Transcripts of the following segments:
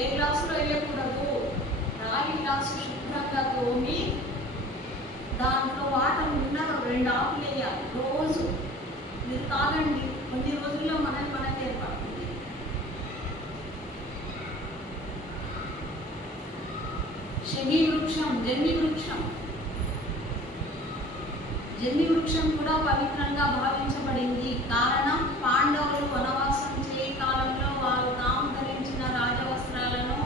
ఏ గ్లాసులో వేయకూడదు, రాగి గ్లాసు శుభ్రంగా తోమి దాంట్లో వాటర్ ఉన్న 2 ఆకులు వేయాలి. రోజు మీరు తాగండి, కొన్ని రోజుల్లో మనకి ఏర్పడుతుంది. శమీ వృక్షం, జమ్మి వృక్షం కూడా పవిత్రంగా భావించబడింది. కారణం, పాండవులు వనవాసం చేయ కాలంలో వారు తాము ధరించిన రాజవస్త్రాలను,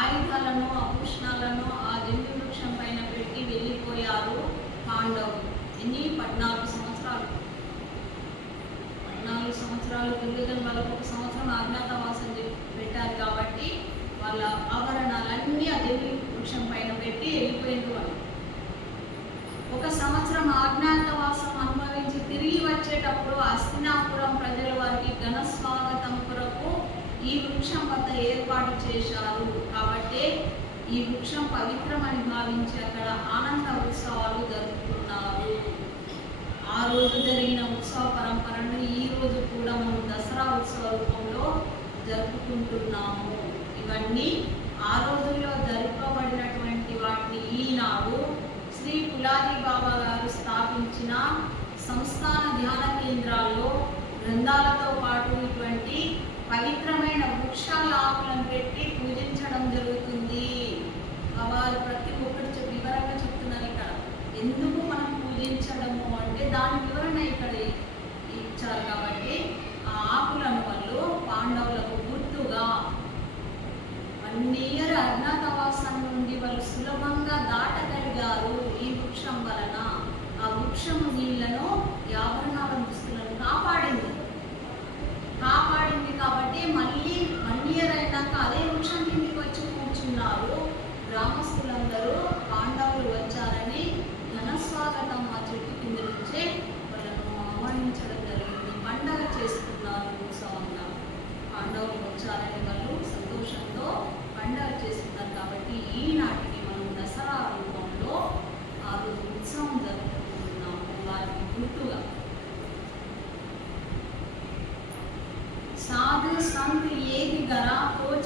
ఆయుధాలను, ఆభూషణాలను ఆ జమ్మి వృక్షం పైన పెట్టి వెళ్ళిపోయారు పాండవులు. ఎన్ని 14 సంవత్సరాలు. 14 సంవత్సరాలు దుర్యోధన వాళ్ళకు 1 సంవత్సరం అజ్ఞాతవాసం పెట్టారు కాబట్టి వాళ్ళ ఆభరణాలన్నీ ఆ జమ్మి వృక్షం పైన పెట్టి వెళ్ళిపోయింది. వాళ్ళు 1 సంవత్సరం అజ్ఞాతవాసం అనుభవించి తిరిగి వచ్చేటప్పుడు హస్తినాపురం ప్రజలు వారికి ఘన స్వాగతం కొరకు ఈ వృక్షం వద్ద ఏర్పాటు చేశారు. కాబట్టి ఈ వృక్షం పవిత్రమని భావించి అక్కడ ఆనంద ఉత్సవాలు జరుపుకున్నారు. ఆ రోజు జరిగిన ఉత్సవ పరంపరను ఈ రోజు కూడా మనం దసరా ఉత్సవ రూపంలో జరుపుకుంటున్నాము. ఇవన్నీ ఆ రోజుల్లో జరుపబడినటువంటి వాటిని ఈనాడు శ్రీ పులాది బాబా గారు స్థాపించిన సంస్థాన ధ్యాన కేంద్రాల్లో గ్రంథాలతో పాటు ఇటువంటి పవిత్రమైన వృక్షాల